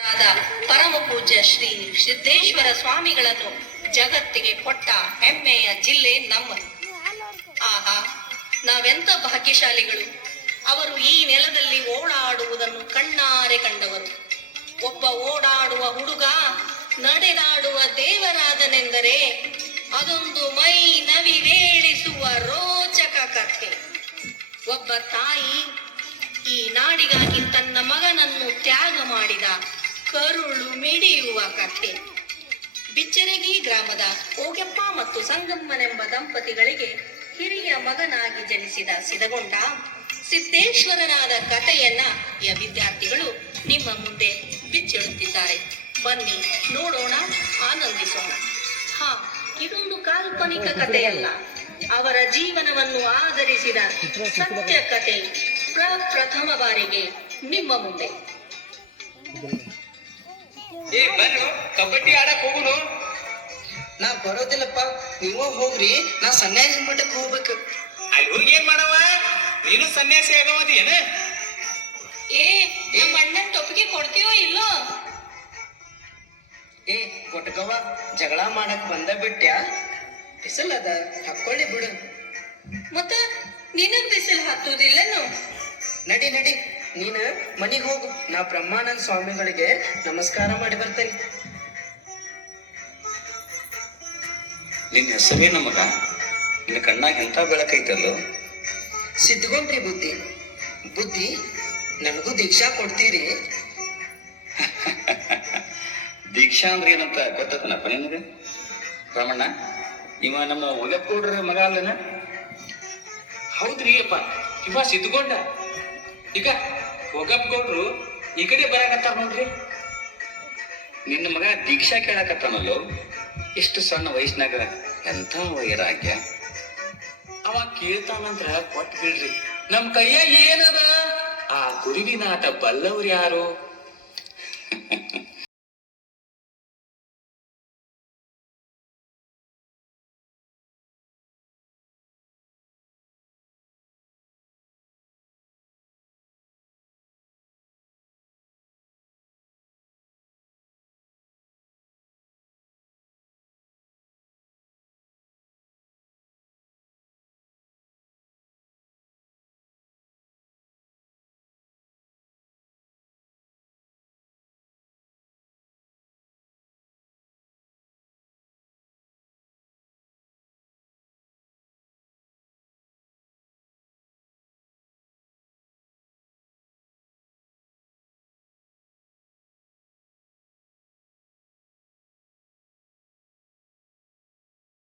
ಪರಮ ಪೂಜ್ಯ ಶ್ರೀ ಸಿದ್ದೇಶ್ವರ ಸ್ವಾಮಿಗಳನ್ನು ಜಗತ್ತಿಗೆ ಕೊಟ್ಟ ಹೆಮ್ಮೆಯ ಜಿಲ್ಲೆ ನಮ್ಮದು. ಆಹಾ, ನಾವೆಂತ ಭಾಗ್ಯಶಾಲಿಗಳು! ಅವರು ಈ ನೆಲದಲ್ಲಿ ಓಡಾಡುವುದನ್ನು ಕಣ್ಣಾರೆ ಕಂಡವರು. ಒಬ್ಬ ಓಡಾಡುವ ಹುಡುಗ ನಡೆದಾಡುವ ದೇವರಾದನೆಂದರೆ ಅದೊಂದು ಮೈ ನವಿರೇಳಿಸುವ ರೋಚಕ ಕಥೆ. ಒಬ್ಬ ತಾಯಿ ಈ ನಾಡಿಗಾಗಿ ತನ್ನ ಮಗನನ್ನು ತ್ಯಾಗ ಮಾಡಿದ ಕರುಳು ಮಿಡಿಯುವ ಕಥೆ. ಬಿಚ್ಚರಗಿ ಗ್ರಾಮದ ಓಗೆಪ್ಪ ಮತ್ತು ಸಂಗಮ್ಮನೆಂಬ ದಂಪತಿಗಳಿಗೆ ಹಿರಿಯ ಮಗನಾಗಿ ಜನಿಸಿದ ಸಿದಗೊಂಡ ಸಿದ್ದೇಶ್ವರನಾದ ಕಥೆಯನ್ನ ಈ ವಿದ್ಯಾರ್ಥಿಗಳು ನಿಮ್ಮ ಮುಂದೆ ಬಿಚ್ಚಿಡುತ್ತಿದ್ದಾರೆ. ಬನ್ನಿ ನೋಡೋಣ, ಆನಂದಿಸೋಣ. ಇದೊಂದು ಕಾಲ್ಪನಿಕ ಕಥೆಯಲ್ಲ, ಅವರ ಜೀವನವನ್ನು ಆಧರಿಸಿದ ಸತ್ಯ ಕಥೆ ಪ್ರಪ್ರಥಮ ಬಾರಿಗೆ ನಿಮ್ಮ ಮುಂದೆ. ಕಬಡ್ಡಿ ಆಡಕ್ ಹೋಗುನು. ನಾ ಬರೋದಿಲ್ಲಪ್ಪ, ನೀವು ಹೋಗ್ರಿ, ನಾ ಸನ್ಯಾಸಿ ಮಠಕ್ಕೆ ಹೋಗ್ಬೇಕು. ಅಲ್ಲಿ ಹೋಗಿ ಏನ್ ಮಾಡವ? ನೀನು ಸನ್ಯಾಸಿ ಆಗವದಿ ಏನ? ನಮ್ಮ ಅಣ್ಣನ್ ಟೊಪ್ಪಿಗೆ ಕೊಡ್ತೀವೋ ಇಲ್ಲೋ? ಕೊಟ್ಕವ, ಜಗಳ ಮಾಡಕ್ ಬಂದ ಬಿಟ್ಟ್ಯಾ? ಬಿಸಿಲದ ಹಾಕೊಳ್ಳಿ ಬಿಡು. ಮತ್ತ ನಿನಗ್ ಬಿಸಿಲು ಹತ್ತುದಿಲ್ಲನು? ನಡಿ ನಡಿ, ನೀನು ಮನಿಗ್ ಹೋಗು. ನಾ ಬ್ರಹ್ಮಾನಂದ ಸ್ವಾಮಿಗಳಿಗೆ ನಮಸ್ಕಾರ ಮಾಡಿ ಬರ್ತೇನೆ. ನಿನ್ನ ಹೆಸರೇನ ಮಗ? ನಿನ್ನ ಕಣ್ಣಾಗ ಎಂತ ಬೆಳಕೈತಲ್ಲೋ? ಸಿದ್ಧಗೊಂಡ್ರಿ ಬುದ್ಧಿ. ಬುದ್ಧಿ, ನನಗೂ ದೀಕ್ಷಾ ಕೊಡ್ತೀರಿ? ದೀಕ್ಷಾ ಅಂದ್ರೆ ಏನಂತ ಗೊತ್ತನಪ್ಪ ನಿನಗೆ? ರಾಮಣ್ಣ, ಇವ ನಮ್ಮ ಒಗಪ್ಪಗೌಡ್ರ ಮಗ ಅಲ್ಲನ? ಹೌದ್ರಿ ಅಪ್ಪ, ಇವ ಸಿದ್ಧಗೊಂಡ. ಈಗ ಒಗಪ್ಪಗೌಡ್ರು ಈ ಕಡೆ ಬರಾಕತ್ತಾರ ನೋಡ್ರಿ. ನಿನ್ನ ಮಗ ದೀಕ್ಷಾ ಕೇಳಾಕತ್ತಾನಲ್ಲೋ? ಇಷ್ಟು ಸಣ್ಣ ವಯಸ್ಸಿನಾಗ ಎಂಥ ವೈರಾಗ್ಯ! ಅವ ಕೇಳ್ತಾನಂದ್ರ ಕೊಟ್ಟು ಬಿಡ್ರಿ. ನಮ್ ಕೈಯಾಗ ಏನದ? ಆ ಗುರುವಿನ ಆಟ ಬಲ್ಲವ್ರು ಯಾರು?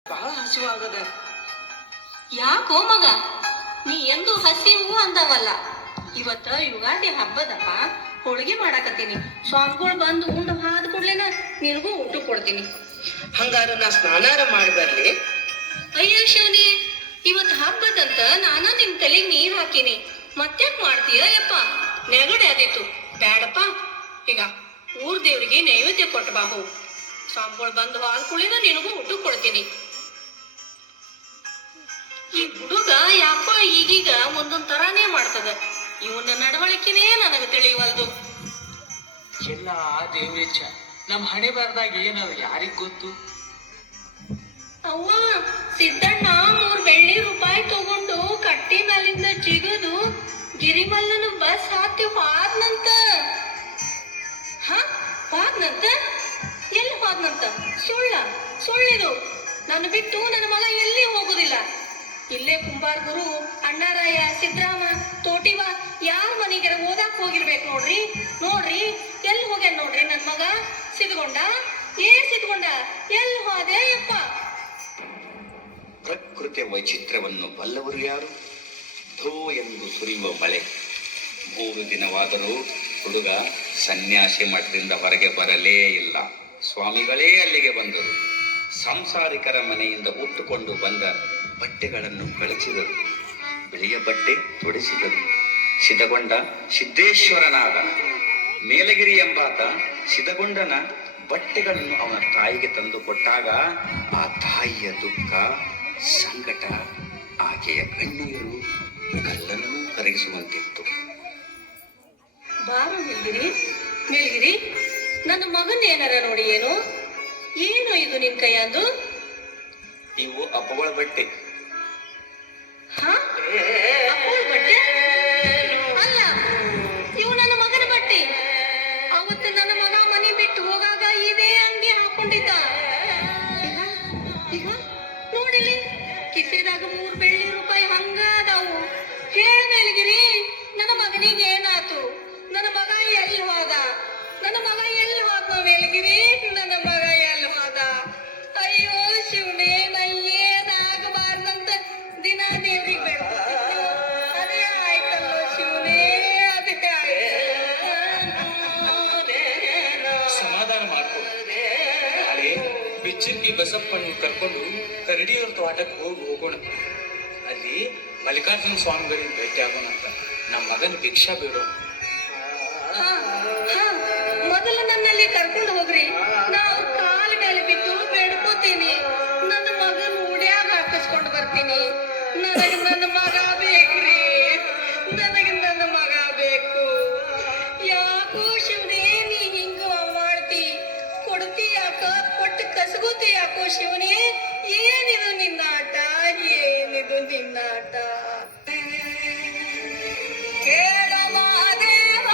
ಬಹಳ ಹಸಿವಾಗದ. ಯಾಕೋ ಮಗ, ನೀ ಎಂದು ಹಸಿವು ಅಂದವಲ್ಲ. ಇವತ್ತ ಯುಗಾದಿ ಹಬ್ಬದಪ್ಪ, ಹೋಳಿಗೆ ಮಾಡಾಕತ್ತೀನಿ. ಸ್ವಾಮಿಗಳು ಬಂದು ಉಂಡು ಹಾದ ಕೂಡ್ಲೇನ ನಿನಗೂ ಊಟ ಕೊಡ್ತೀನಿ. ಹಂಗಾರ ನಾ ಸ್ನಾನಾರ ಮಾಡಿ ಬರ್ಲಿ? ಅಯ್ಯ ಶಿವನಿ, ಇವತ್ ಹಬ್ಬದಂತ ನಾನ ನಿನ್ ತಲೆಗೆ ನೀರ್ ಹಾಕಿನಿ. ಮತ್ತ್ಯಾಕ್ ಮಾಡ್ತೀಯ ಯಪ್ಪ? ನೆಗಡೆ ಆದಿತ್ತು, ಬ್ಯಾಡಪ್ಪ. ಈಗ ಊರ್ ದೇವ್ರಿಗೆ ನೈವೇದ್ಯ ಕೊಟ್ಟ ಬಾ ಹೋಗು. ಸ್ವಾಮಿಗಳು ಬಂದು ಹಾದ ಕೂಡ್ಲೇನ ನಿನಗೂ ಊಟ ಕೊಡ್ತೀನಿ. ಈ ಹುಡುಗ ಯಾಕೋ ಈಗೀಗ ಒಂದೊಂದ್ ತರಾನೇ ಮಾಡ್ತದ. ಇವನ ನಡವಳಿಕೆನೇ ನನಗ ತಿಳಿವಲ್ದು. ಎಲ್ಲ ದೇವ್ರೇಚ್ಛ. ನಮ್ ಹಣೆ ಬರ್ದಾಗ ಏನದು ಯಾರಿಗ್ ಗೊತ್ತು? ಅವ್ವ, ಸಿದ್ದಣ್ಣ 3 ಬೆಳ್ಳಿ ರೂಪಾಯಿ ತಗೊಂಡು ಕಟ್ಟಿ ಮೇಲಿಂದ ಜಿಗದು ಗಿರಿಮಲ್ಲನ ಬಸ್ ಹತ್ತಿ ಹೋದ್ನಂತ. ಹೋದ್ನಂತ? ಎಲ್ಲಿ ಹೋದ್ನಂತ? ಸುಳ್ಳಿದು. ನಾನು ಬಿಟ್ಟು ನನ್ನ ಮಗ ಎಲ್ಲಿ ಹೋಗುದಿಲ್ಲ. ಇಲ್ಲೇ ಕುಂಬಾರ್ ಗುರು, ಅಣ್ಣಾರಾಯ, ಸಿದ್ದರಾಮ, ತೋಟಿವ ಯಾರ ಮನೆಗೆ ಓದಾಕ್ ಹೋಗಿರ್ಬೇಕು ನೋಡ್ರಿ. ಎಲ್ಲಿ ಹೋಗ್ಯಾನ ನೋಡ್ರಿ ನನ್ ಮಗ? ಸಿದ್ಗೊಂಡ ಎಲ್ಲಿ ಹೋದೆ ಯಪ್ಪ? ಪ್ರಕೃತಿಯ ವೈಚಿತ್ರ್ಯವನ್ನು ಬಲ್ಲವರು ಯಾರು? ಧೋ ಎಂದು ಸುರಿಯುವ ಮಳೆ. 3 ದಿನವಾದರೂ ಹುಡುಗ ಸನ್ಯಾಸಿ ಮಠದಿಂದ ಹೊರಗೆ ಬರಲೇ ಇಲ್ಲ. ಸ್ವಾಮಿಗಳೇ ಅಲ್ಲಿಗೆ ಬಂದರು. ಸಂಸಾರಿಕರ ಮನೆಯಿಂದ ಉಟ್ಟುಕೊಂಡು ಬಂದ ಬಟ್ಟೆಗಳನ್ನು ಕಳಚಿದರು. ಬಿಳಿಯ ಬಟ್ಟೆ ತೊಡಿಸಿದರು. ಸಿದ್ಧಗೊಂಡ ಸಿದ್ದೇಶ್ವರನಾದ. ಮೇಲಗಿರಿ ಎಂಬಾತ ಸಿದ್ಧಗೊಂಡನ ಬಟ್ಟೆಗಳನ್ನು ಅವನ ತಾಯಿಗೆ ತಂದು ಕೊಟ್ಟಾಗ ಆ ತಾಯಿಯ ದುಃಖ, ಸಂಕಟ, ಆಕೆಯ ಕಣ್ಣೀರು ಎಲ್ಲರನ್ನೂ ಕರಗಿಸುವಂತಿತ್ತು. ಬಾರು ಮೇಲ್ಗಿರಿ, ನನ್ನ ಮಗನ್ ಏನಾರ ನೋಡಿ ಏನು ಏನು ಇದು ನಿನ್ ಕೈಯಂದು? ಇವು ಅಪ್ಪಗಳ ಬಟ್ಟೆ. ಹಾ ಅಪ್ಪನ ಬಟ್ಟೆ ಅಲ್ಲ, ಇವು ನನ್ನ ಮಗನ ಬಟ್ಟೆ. ಅವತ್ತು ನನ್ನ ಮಗ ಮನೆ ಬಿಟ್ಟು ಹೋಗಾಗ ಇದೇ ಅಂಗಿ ಹಾಕೊಂಡಿದ್ದ. ಈಗ ಈಗ ನೋಡಿಲಿ, ಕಿಸೆದಾಗ 3 ಬೆಳ್ಳಿ ರೂಪಾಯಿ ಹಂಗ ಅದಾವು. ಹೇಳ ಮೇಲ್ಗಿರಿ, ನನ್ನ ಮಗನಿಗೆ ಏನಾತು? ನನ್ನ ಮಗ ಎಲ್ಲಿ ಹೋದ? ನನ್ನ ಮಗ ಎಲ್ಲಿ ಹೋದ ಮೇಲ್ಗಿರಿ? ನನ್ನ ಮಗ ಎಲ್ಲಿ ಹೋದ? ಅಯ್ಯೋ ಶಿವನೇ, ನಾ ಏನಾಗಬಾರ್ದಂತ ದಿನ ದೇವ್ರಿಗೆ ಬೇಡ್ಕೊತಿದ್ದೆ. ಅದೇ ಆಯ್ತಲ್ಲೋ ಶಿವನೇ, ಅದೇ ಸಮಾಧಾನ ಮಾಡ್ಕೊ. ನಾಳೆ ಬಿಚ್ಚರ್ಗಿ ಬಸಪ್ಪನ ಕರ್ಕೊಂಡು ಕರಡಿಯವ್ರ ತೋಟಕ್ಕೆ ಹೋಗೋಣ. ಅಲ್ಲಿ ಮಲ್ಲಿಕಾರ್ಜುನ ಸ್ವಾಮಿಗಳಿಗೆ ಭೇಟಿ ಆಗೋಣ ಅಂತ. ನಮ್ಮ ಮಗನ ಭಿಕ್ಷಾ ಬೇಡೋಣ. ಹಾ, ಹಾ, ಮೊದಲು ನನ್ನಲ್ಲಿ ಕರ್ಕೊಂಡು ಹೋಗ್ರಿ. ನಾವು ಕಾಲ ಮೇಲೆ ಬಿದ್ದು ಬೇಡ್ಕೋತೀನಿ. ನನ್ನ ಮಗನ ಉಡ್ಯಾಗ ಹಾಕಿಸ್ಕೊಂಡು ಬರ್ತೀನಿ. ನನಗೆ ನನ್ನ ಮಗ ಬೇಕ್ರಿ, ನನಗೆ ನನ್ನ ಮಗ ಬೇಕು. ಯಾಕೋ ಶಿವನೇ ನೀ ಹಿಂಗ ಮಾಡ್ತಿ? ಕೊಡ್ತಿ ಯಾಕ? ಕೊಟ್ಟು ಕಸಗುತ್ತಿ ಯಾಕೋ ಶಿವನೇ? ಏನಿದು ನಿನ್ನ ಆಟ? ಏನಿದು ನಿನ್ನ ಆಟ? ಕೇಳವಾದೇವ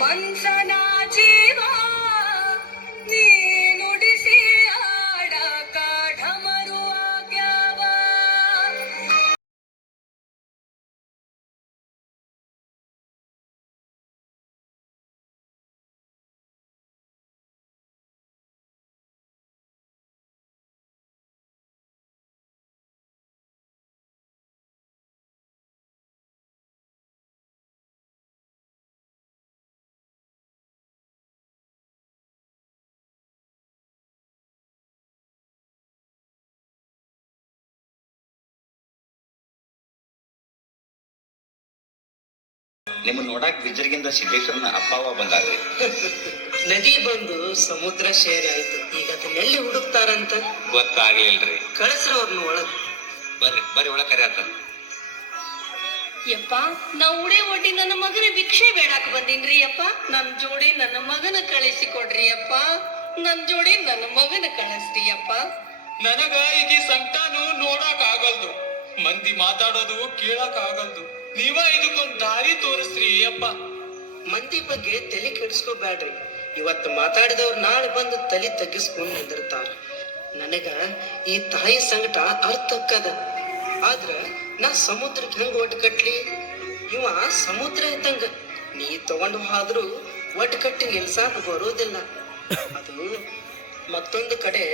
ಮನ್ಸನ ಜೀವ, ನೀ ನುಡಿಸಿ ಆಡಕ ಢಮರು ಆಗ್ಯಾವ. ನಿಮ್ಮ ನೋಡಾಕ್ ಬಿಜರ್ಗಿಂದ ಸಿದ್ದೇಶ್ವರನ ಅಪ್ಪಾವ ಬಂದಾರ್ರಿ. ನದಿ ಬಂದು ಸಮುದ್ರ ಸೇರಿ ಆಯ್ತು. ಈಗ ಅದನ್ನೆಲ್ಲಿ ಹುಡುಕ್ತಾರಂತ ಗೊತ್ತಾಗ್ಲಿಲ್ರಿ. ಕಳಿಸ್ರ ಅವ್ರನ್ನ ಒಳಗ್. ಬರ್ರಿ ಬರ್ರಿ ಒಳಗ್ ಕರ್ಯಾತ. ಯಪ್ಪ, ನಾ ಉಡೆ ಒಡ್ಡಿ ನನ್ನ ಮಗನ ಭಿಕ್ಷೆ ಬೇಡಾಕ ಬಂದೀನ್ರಿ ಅಪ್ಪ. ನನ್ ಜೋಡಿ ನನ್ನ ಮಗನ ಕಳಿಸಿಕೊಡ್ರಿ ಅಪ್ಪ. ನನ್ ಜೋಡಿ ನನ್ನ ಮಗನ ಕಳಿಸ್ರಿ ಅಪ್ಪ. ನನಗ ಈಗ ಈ ಸಂಕಟನು ನೋಡಕ್ ಆಗಲ್ದು, ಮಂದಿ ಮಾತಾಡೋದು ಕೇಳಕ್ ಆಗಲ್ದು. ನೀವ ಇದಕ್ಕೊಂದ್ ದಾರಿ ತೋರಿಸ್ರಿ ಅಪ್ಪ. ಮಂದಿ ಬಗ್ಗೆ ತಲೆ ಕೆಡಿಸ್ಕೋಬ್ಯಾಡ್ರಿ. ಇವತ್ತು ಮಾತಾಡಿದವ್ರು ನಾಳೆ ಬಂದು ತಲೆ ತಗ್ಗಿಸ್ಕೊಂಡು ನಿಂದಿರ್ತಾರ. ನನಗ ಈ ತಾಯಿ ಸಂಕಟ ಅರ್ಥಕ್ಕದ. ಆದ್ರ ನಾ ಸಮುದ್ರಕ್ಕೆ ಹೆಂಗ್ ಒಟ್ಟು ಕಟ್ಲಿ? ಇವ ಸಮುದ್ರ ಇದ್ದಂಗ, ನೀ ತಗೊಂಡು ಹೋದ್ರು ಒಟ್ಟು ಕಟ್ಟಿ ನಿಲ್ಸಾಕ ಬರೋದಿಲ್ಲ. ಅದು ಮತ್ತೊಂದು ಕಡೆ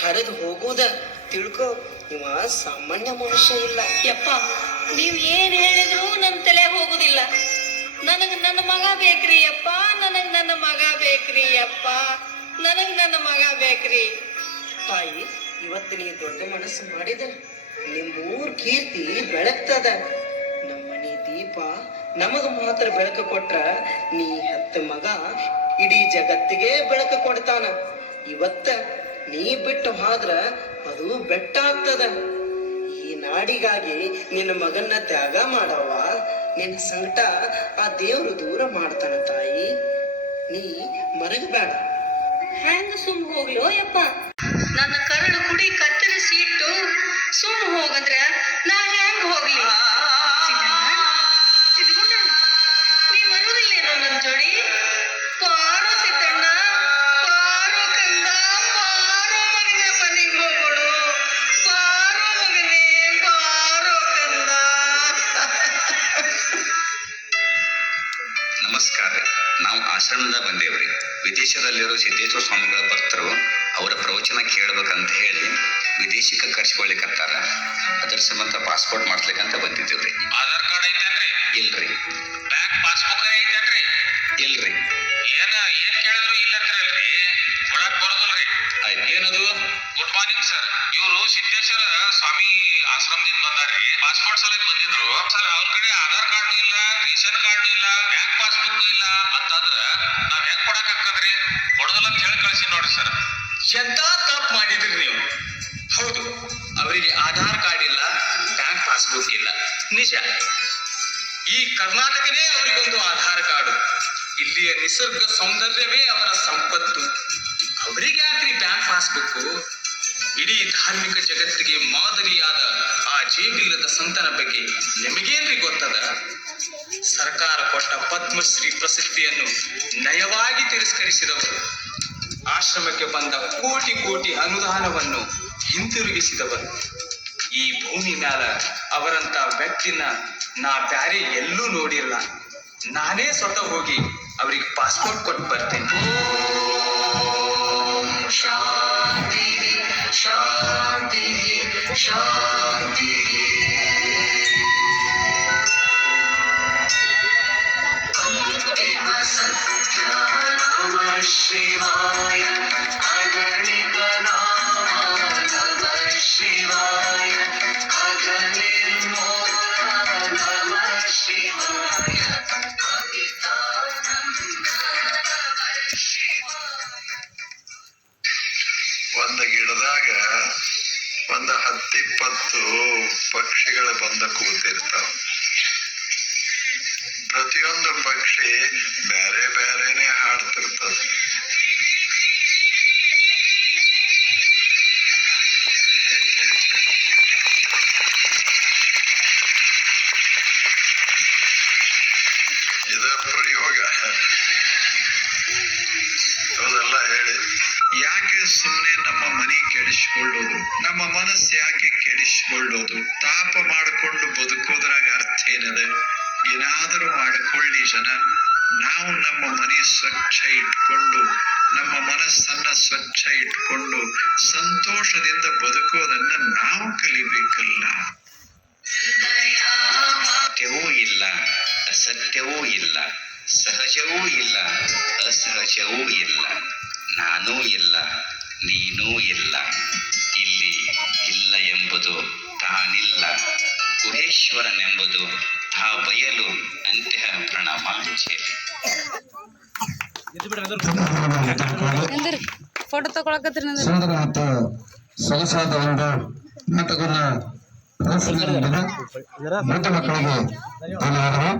ಹರಿದು ಹೋಗುದ ತಿಳ್ಕೊ. ಇವ ಸಾಮಾನ್ಯ ಮನುಷ್ಯ ಇಲ್ಲ. ಯಪ್ಪ, ನೀವ್ ಏನ್ ಹೇಳಿದ್ರು ನನ್ ತಲೆ ಹೋಗುದಿಲ್ಲ. ನನಗ್ ನನ್ನ ಮಗ ಬೇಕ್ರಿ ಅಪ್ಪ, ನನಗ್ ನನ್ನ ಮಗ ಬೇಕ್ರಿ ಅಪ್ಪ, ನನಗ್ ನನ್ನ ಮಗ ಬೇಕ್ರಿ. ತಾಯಿ, ಇವತ್ತು ನೀ ದೊಡ್ಡ ಮನಸ್ಸು ಮಾಡಿದ, ನಿಮ್ಮೂರ್ ಕೀರ್ತಿ ಬೆಳಗ್ತದ. ನಮ್ಮನಿ ದೀಪ ನಮಗ ಮಾತ್ರ ಬೆಳಕು ಕೊಟ್ರ, ನೀ ಹೆತ್ತ ಮಗ ಇಡೀ ಜಗತ್ತಿಗೆ ಬೆಳಕು ಕೊಡ್ತಾನ. ಇವತ್ತ ನೀ ಬಿಟ್ಟು ಹೋದ್ರ ಅದು ಬೆಟ್ಟ ಆಗ್ತದ. ಈ ನಾಡಿಗಾಗಿ ನಿನ್ನ ಮಗನ್ನ ತ್ಯಾಗ ಮಾಡವ್ವ. ನಿನ್ನ ಸಂಕಟ ಆ ದೇವ್ರು ದೂರ ಮಾಡ್ತಾನ ತಾಯಿ. ನೀ ಮರಗಬೇಡ. ಹೆಂಗ ಸುಮ್ ಹೋಗ್ಲೋ ಯಪ್ಪ? ನನ್ನ ಕರಳು ಕುಡಿ ಕತ್ತರಿಸಿ ಇಟ್ಟು ಸುಮ್ ಹೋಗಂದ್ರ ನಾ ಹೆಂಗ್ ಹೋಗ್ಲಿ? ಸಿದ್ಧಗುಂಡ, ನೀ ಬರುವುದಿಲ್ಲೇನೋ ನನ್ ಜೋಡಿ? ಪಾರೋ ಸಿದ್ದಣ್ಣ, ಪಾರೋ ಕಂದ, ಪಾರೋ ಮಗನೇ, ಮನೆಗೆ ಹೋಗೋಣ. ಪಾರೋ ಮಗನೇ, ಪಾರೋ ಕಂದ. ನಮಸ್ಕಾರ ರೀ. ನಾವು ಆಶ್ರಮದಿಂದ ಬಂದೇವ್ರಿ. ವಿದೇಶದಲ್ಲಿರೋ ಸಿದ್ದೇಶ್ವರ ಸ್ವಾಮಿಗಳ ಭಕ್ತರು ಅವರ ಪ್ರವಚನ ಕೇಳ್ಬೇಕಂತ ಹೇಳಿ ವಿದೇಶಕ್ಕೆ ಕರ್ಸ್ಕೊಳ್ಲಿಕ್ಕತ್ತಾರ. ಅದರ ಸಂಬಂಧ ಪಾಸ್ಪೋರ್ಟ್ ಮಾಡ್ಸ್ಲಿಕ್ಕಂತ ಬಂದಿದ್ದೇವ್ರಿ. ಆಧಾರ್ ಕಾರ್ಡ್ ಐತೇನ್ರಿ? ಇಲ್ರಿ. ಬ್ಯಾಂಕ್ ಪಾಸ್ಬುಕ್ ಐತೇನ್ರಿ? ಇಲ್ರಿ. ಏನ್ ಕೇಳಿದ್ರು ಇಲ್ಲಂದ್ರಲ್ರಿ, ಕೊಡಕ್ ಬರೋದಿಲ್ರಿ. ಆಯ್ತು. ಏನದು? ಗುಡ್ ಮಾರ್ನಿಂಗ್ ಸರ್, ಇವರು ಸಿದ್ದೇಶ್ವರ ಸ್ವಾಮಿ ಆಶ್ರಮದಿಂದ ಬಂದಾರ್ರಿ. ಪಾಸ್ಪೋರ್ಟ್ ಸಲಕ್ ಬಂದಿದ್ರು ಸರ್. ಅವ್ರ ಕಡೆ ಆಧಾರ್ ಕಾರ್ಡ್ ಇಲ್ಲ, ರೇಷನ್ ಕಾರ್ಡ್ ಇಲ್ಲ, ಬ್ಯಾಂಕ್ ಪಾಸ್ಬುಕ್ ಇಲ್ಲ ಅಂತಂದ್ರ ನಾವ್ ಹೆಂಗ್ ಕೊಡಕ್ ಆಗ್ತದ್ರಿ? ಕೊಡೋದಿಲ್ಲ ಅಂತ ಹೇಳಿ ಕಳ್ಸಿ ನೋಡ್ರಿ ಸರ್. ಎಂತ ತಪ್ಪು ಮಾಡಿದ್ರಿ ನೀವು. ಹೌದು, ಅವರಿಗೆ ಆಧಾರ್ ಕಾರ್ಡ್ ಇಲ್ಲ, ಬ್ಯಾಂಕ್ ಪಾಸ್ಬುಕ್ ಇಲ್ಲ, ನಿಜ. ಈ ಕರ್ನಾಟಕನೇ ಅವರಿಗೊಂದು ಆಧಾರ್ ಕಾರ್ಡು. ಇಲ್ಲಿಯ ನಿಸರ್ಗ ಸೌಂದರ್ಯವೇ ಅವರ ತರಾಸ್ಬೇಕು. ಇಡೀ ಧಾರ್ಮಿಕ ಜಗತ್ತಿಗೆ ಮಾದರಿಯಾದ ಆ ಜೇಬಿಲ್ಲದ ಸಂತನ ಬಗ್ಗೆ ನಿಮಗೇನ್ರಿ ಗೊತ್ತದ? ಸರ್ಕಾರ ಕೊಟ್ಟ ಪದ್ಮಶ್ರೀ ಪ್ರಶಸ್ತಿಯನ್ನು ನಯವಾಗಿ ತಿರಸ್ಕರಿಸಿದವರು, ಆಶ್ರಮಕ್ಕೆ ಬಂದ ಕೋಟಿ ಕೋಟಿ ಅನುದಾನವನ್ನು ಹಿಂತಿರುಗಿಸಿದವರು. ಈ ಭೂಮಿ ಮ್ಯಾಲ ಅವರಂತ ವ್ಯಕ್ತಿನ ನಾ ಬ್ಯಾರೆ ಎಲ್ಲೂ ನೋಡಿಲ್ಲ. ನಾನೇ ಸ್ವತಃ ಹೋಗಿ ಅವ್ರಿಗೆ ಪಾಸ್ಪೋರ್ಟ್ ಕೊಟ್ಟು ಬರ್ತೇನೆ. ಶಾಂತಿ ಶಾಂತಿ ಶಾಂತಿ. ಅಂತಿಮ ಸತ್ಯ ನಮಃ ಶಿವಾಯ, ಅಗಣಿತ ನಾಮ ನಮಃ ಶಿವಾಯ, ಅಗನಿರ್ಮೂಲ ನಮಃ ಶಿವಾಯ, ಒಂದು ಗಿಡದಾಗ ಒಂದು 10-20 ಪಕ್ಷಿಗಳು ಬಂದ ಕೂತಿರ್ತಾವ. ಪ್ರತಿಯೊಂದು ಪಕ್ಷಿ ಬೇರೆ ಬೇರೆನೆ ಹಾಡ್ತಿರ್ತದ. ಇದ ಪ್ರಯೋಗ ಹೌದಲ್ಲ ಹೇಳಿ. ಯಾಕೆ ಸುಮ್ಮನೆ ನಮ್ಮ ಮನೆ ಕೆಡಿಸ್ಕೊಳ್ಳೋದು, ನಮ್ಮ ಮನಸ್ಸು ಯಾಕೆ ಕೆಡಿಸ್ಕೊಳ್ಳೋದು? ತಾಪ ಮಾಡಿಕೊಂಡು ಬದುಕೋದ್ರಾಗ ಅರ್ಥ ಏನದ? ಏನಾದರೂ ಮಾಡಿಕೊಳ್ಳಿ ಜನ. ನಾವು ನಮ್ಮ ಮನೆ ಸ್ವಚ್ಛ ಇಟ್ಕೊಂಡು, ನಮ್ಮ ಮನಸ್ಸನ್ನ ಸ್ವಚ್ಛ ಇಟ್ಕೊಂಡು ಸಂತೋಷದಿಂದ ಬದುಕೋದನ್ನ ನಾವು ಕಲಿಬೇಕಲ್ಲ. ಸತ್ಯವೂ ಇಲ್ಲ, ಅಸತ್ಯವೂ ಇಲ್ಲ, ಸಹಜವೂ ಇಲ್ಲ, ಅಸಹಜವೂ ಇಲ್ಲ, ನಾನೂ ಇಲ್ಲ, ನೀನೂ ಇಲ್ಲ. ಇಲ್ಲಿ ಇಲ್ಲ ಎಂಬುದು ತಾನಿಲ್ಲ, ಗುಹೇಶ್ವರನೆಂಬುದು ತಾ ಬಯಲು. ಅಂತ್ಯ ಪ್ರಣಾಮಾಂಜಲಿ. ಫೋಟೋ ತಗೊಳಕತ್ರಿ ಸುಂದರ ಮತ್ತು ಸೊಗಸಾದ ಒಂದು ನಾಟಕವನ್ನು ಪ್ರದರ್ಶನ ಮಾಡಿದ ಮಕ್ಕಳಿಗೆ ಧನ್ಯವಾದಗಳು.